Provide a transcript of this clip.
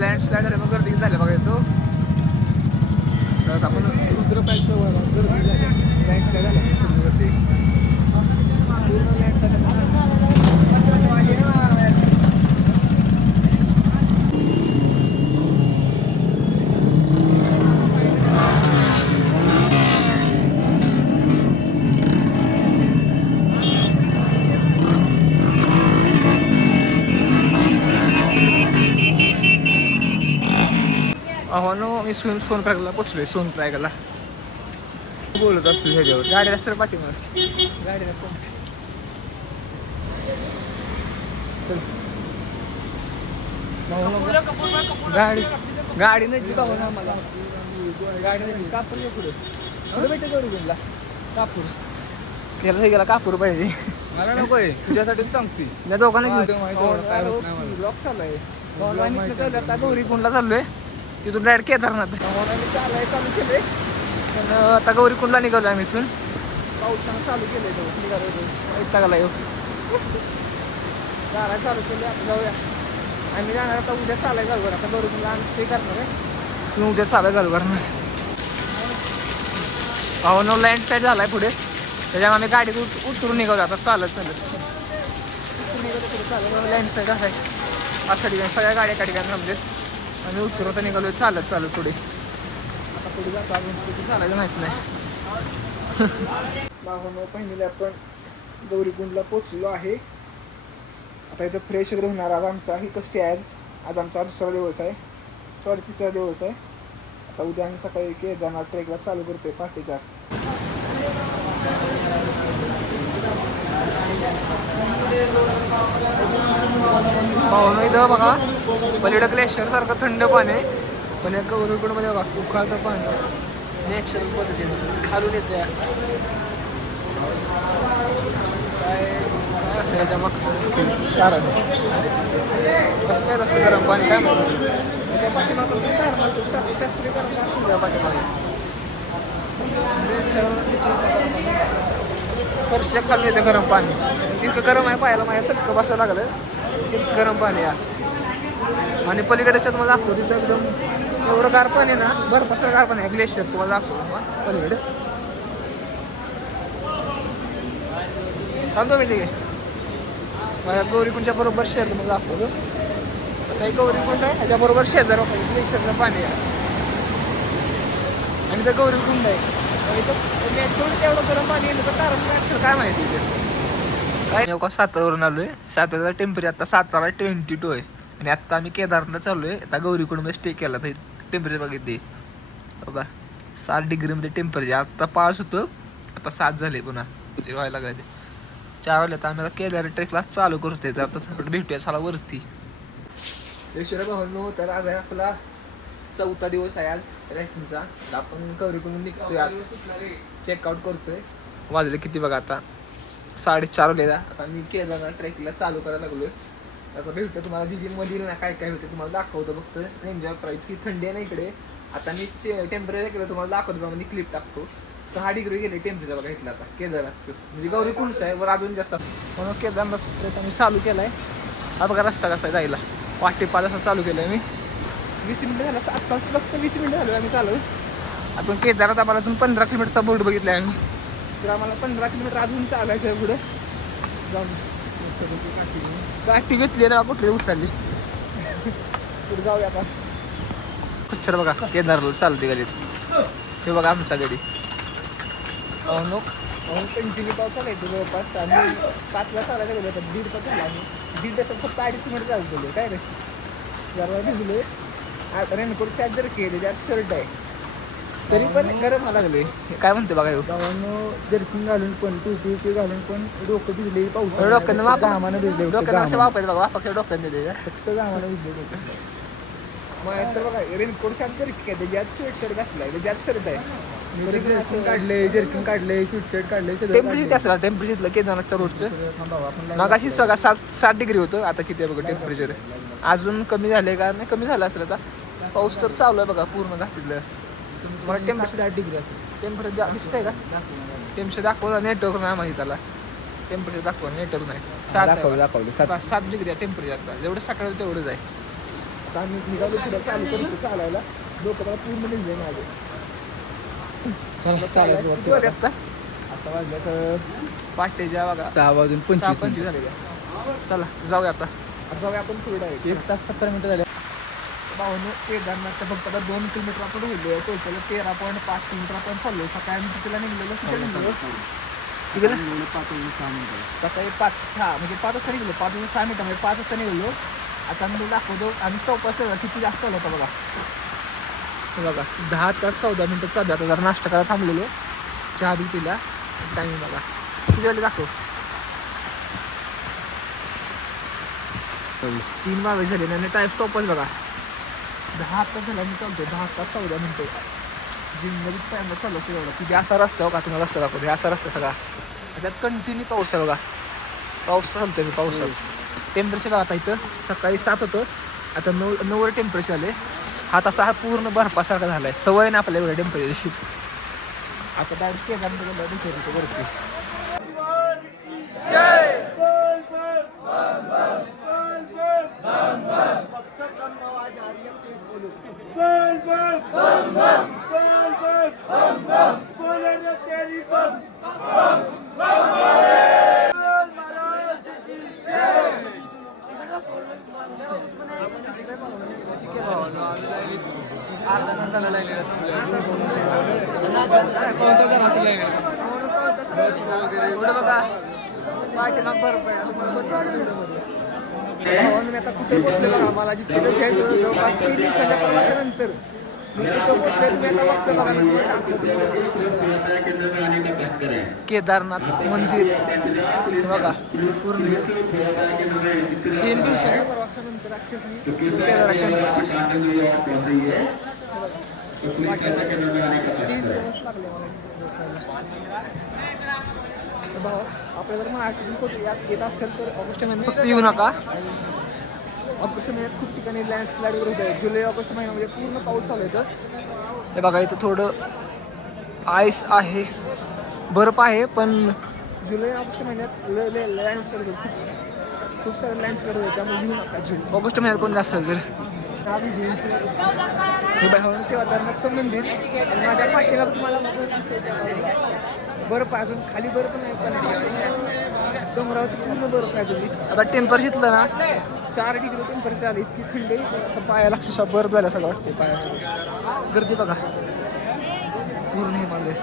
Landslide झाले मग गर्दी झाली बघा येतो. तर आपण रुद्रप्रयागचं गर्दी झाली, लँडस्लाईड झालं सगळी गर्दी पूर्ण लँडस्लाईड. अहो नो मी सोनप्रयागला पोचलोय. सोनप्रयागला बोलत असतो ह्याच्यावर गाडी रस्त्यावर पाठीमाग गाडी नको गाडी गाडी नाही बाबा ना मला गाडी नाही. कापूर घे पुढे पुढे भेटे करू गेला कापूर त्याला हे गेला कापूर पाहिजे मला नको आहे तुझ्यासाठीच सांगते. या दोघांना काय घेऊन होत ब्लॉक चालू आहे. आता गौरीकुंडला चाललोय, तिथून डायरेक्ट केदारनाथ चालू केले. पण आता गौरीकुंडला निघालो आम्ही इथून. पावसानं चालू केलंय तो निघालो येऊ चालाय चालू केले. आता जाऊया आम्ही जाणार आता उद्या चालाय चालू करा. आता गौरीकुंडला आम्ही स्टे करणार आहे, तुम्ही उद्या चालाय चालू करणार. अहो लँडस्लाईड झालाय पुढे, त्याच्यामुळे आम्ही गाडीत उतरून निघालो. आता चालत उतरून निघालो पुढे चालत. लँडस्लाईड आहे अशा ठिकाणी सगळ्या गाड्या एका ठिकाणी थांबलेत. आम्ही उतरवता निघालो चालत पुढे. आता पुढे जातो अजून किती चालायचं माहीत नाही. बाबांनो पहिली आपण गौरीकुंडला पोचलो आहे. आता इथं फ्रेश वगैरे होणार. आज आमचा ही कष्टी आहे. आज आमचा दुसरा दिवस आहे, सॉरी तिसरा दिवस आहे. आता उद्या आम्ही सकाळी केदारनाथ ट्रेकला चालू करतोय पहाटेच्या. हो इथं बघा पलीकडं ग्लेशियर सारखं थंड पाणी आहे, पण या गौरीकुंडमध्ये बघा उखाळतं पाणी नॅचरल पद्धतीने खालून येते. काय असं याच्या मग कारण कसं काय तसं गरम पाणी काय म्हणतात त्याच्या पाठीमागं शास्त्रीय गरम असून त्या पाठीमागे वर्षा खाली येते गरम पाणी. इतकं गरम आहे पाहायला माझ्या चटकं बसायला लागलं. इतकं गरम पाणी आहे. आणि पलीकडेच्यात मला दाखवतो तिथं एकदम एवढं गार पाणी ना, बर्फासारखं गार पाणी आहे. ग्लेशियर तुम्हाला दाखवतो पलीकडे. सांगतो मी ठीक आहे माझ्या गौरीकुंडच्या बरोबर शेअर तुम्हाला दाखवतो. काही गौरीकुंड आहे ह्याच्याबरोबर शेजार ग्लेशियरचं पाणी आहे. आणि तर गौरीकुंड आहे नॅचरल तेवढं गरम पाणी येईल तर कारण काय माहिती काय का. सातारावरून आलोय. साताराचा टेम्परेचर आता 7:22 आहे. आणि आत्ता आम्ही केदारनाथला चाललोय. आता गौरीकुंडमध्ये स्टे केला तर टेम्परेचर बघितले बघा 7 डिग्रीमध्ये टेम्परेचर. आत्ता 5 होतं, आता 7 झाले. पुन्हा व्हायला लागले 4 वाजले. तर आम्ही आता केदार ट्रेकला चालू करतोय. तर आता सगळं भेटूया चला वरती. ईश्वर भावनो तर आज आहे आपला 4था दिवस आहे आज ट्रेकिंगचा. आपण गौरीकुंड निघतोय आज, चेकआउट करतोय. वाजले किती बघा आता 4:30 वाजले. आता मी केदारनाथ ट्रेकिंगला चालू करायला लागलोय. आता भेटतो तुम्हाला जिजिनमधील ना काय काय होते तुम्हाला दाखवतो. फक्त एन्जॉय करा. इतकी थंडी आहे ना इकडे. आता मी टेम्परेचर केलं तुम्हाला दाखवतो बघा. मी क्लिप टाकतो. 6 डिग्री गेले टेम्परेचर बघा इथलं आता केदारनाथचं. म्हणजे गौरीकुंडचं आहे वर अजून जास्त. म्हणून केदारनाथ ट्रेक आम्ही चालू केला आहे. हा बघा रस्ता कसा आहे जायला. वाटे 5 असं चालू केलं आहे मी. 20 मिनिटं झालं. आत्ताच फक्त 20 मिनिटं झालं आम्ही चालू. आपण केदारनाथ आम्हाला अजून 15 किलोमीटरचा बोर्ड बघितला आहे आम्ही. तर आम्हाला 15 किलोमीटर अजून चालायचं आहे पुढे जाऊन. काठी घेतली ना कुठली उठ चालली पुढे जाऊया आपण. कच्चर बघा केदारला चालते गाडीत. हे बघा आमचा गाडी नो कंटिन्यू पाऊस चालायचं जवळपास. आम्ही 5ला चालायला गेलो तर 1.5 तास झाला. आम्ही 1.5 तासात फक्त 2.5 किलोमीटर चालत गेलो. काय रे जरा भिजलोय. आता रेनकोट चार्जर केले त्यात शर्ट आहे तरी पण गरम व्हायला लागले. काय म्हणते बघा जर्किंग घालून पण टोपी घालून पण डोकं भिजले. पाऊस डोक्यानं घामानं भिजले. डोक्यानं वापायचं बघा वापा डोक्यानं दिले फक्त घामानं भिजले डोकं. मग तर बघा रेनकोट चार्जर केले त्यात स्वेटशर्ट घातलाय त्यात शर्ट आहे. काढले जर्किंग काढले स्वेटशर्ट काढले. टेम्परेचर असं टेम्परेचर केदारनाथच्या रोडचं मग अशी सगळा 7 डिग्री होतं. आता किती आहे बघा टेम्परेचर. अजून कमी झाले का नाही. कमी झालं असेल आता. पाऊस तर चालू आहे बघा पूर्ण घातलेलं. मला टेम्परेचर 8 डिग्री असेल. टेम्परेचर दिसतंय का. टेम्परेचर दाखवलं नेटवर्क नाही माहिती त्याला. टेम्परेचर दाखवलं नेटवर्क नाही. 7 डिग्री आहे टेम्परेचर आता. जेवढं सकाळी तेवढंच आहे. आता आम्ही निघालो पुढे चालू करतो चालायला. डोकं मला पूर्ण निघले माझे. चला चालायचं किती वाजले वाटतं. आता? आता वाजले तर पाटेच्या बघा 6:25 झाले का. चला जाऊया आता जाऊया आपण पुढे आहे. 1 तास 17 मिनिटं झाले. भाऊने केदारनाथच्या फक्त आता 2 किलोमीटर आपण होलो. टोटल 13.5 किलोमीटर आपण चाललो. सकाळी आम्ही कितीला निघलेलो किती निघलो कितीला सकाळी 5-6 म्हणजे 5 वाजता निघलो. 5 वाजता 6 मिनिटं म्हणजे 5 वाजता निघलो. आता मी दाखवतो आम्ही स्टॉप असतो किती जास्त चालू होता बघा. बघा 10 तास 14 मिनिटं चालू. आता जरा नाश्ता करायला थांबलेलो. चहा बी पिला. टाईम बघा किती वेळेला दाखव 3:22 झाले आणि टाईम स्टॉपच बघा. 10 तास झाला मी चालतो. 10 तास 14 मिनिटं जिंदगीत पहिल्यांदा चालू असतो एवढा. किती असा रस्ता हो का तुम्हाला रस्ता दाखवतो. असा रस्ता सगळा त्याच्यात कंटिन्यू पाऊस आहे बघा. पाऊस चालतोय मी पावसात. टेम्परेचर बघा आता इथं सकाळी 7 होतं आता 9 टेम्परेचर आले. हा तसा हा पूर्ण बर्फासारखा झाला आहे. सवय नाही आपल्या एवढ्या टेम्परेचरची. आता डायरेक्ट केदारनाथ वरती. बघा पाठीमाग बरोबर आता कुठे पोचले बघा. मला जिथे जवळपास 3 दिवसाच्या प्रवासानंतर मी कुठं पोचले तुम्ही आता बघतो बघा. केदारनाथ मंदिर बघा पूर्ण 3 दिवसाच्या प्रवासानंतर अक्षरशः मी केदारनाथ 3 दिवस लागले मला भावा. आपल्या जर मराठीतून कुठे येत असेल तर ऑगस्ट महिन्यात फक्त येऊ नका. ऑगस्ट महिन्यात खूप ठिकाणी लँडस्लाईड वगैरे होत आहे. जुलै ऑगस्ट महिन्यामध्ये पूर्ण पाऊस चालू येतं. हे बघा इथं थोडं आईस आहे बर्फ आहे पण जुलै ऑगस्ट महिन्यात लँडस्लाईड खूप सारे लँडस्लाईड होते त्यामुळे येऊ नका. ऑगस्ट महिन्यात कोण जास्त असेल हे बघा केदारनाथचं मंदिर. माझ्या पाठीला तुम्हाला बर्फ अजून खाली बर्फ नाही पण डोंगरावरती पूर्ण बर्फ आहे अजून. आता टेम्परेचर ना 4 डिग्री टेम्परेचर आली. इतकी थंडी पायाला अक्षरशः बर्फ झाला सगळं वाटते पायाचं. गर्दी बघा पूर्ण हिमालय.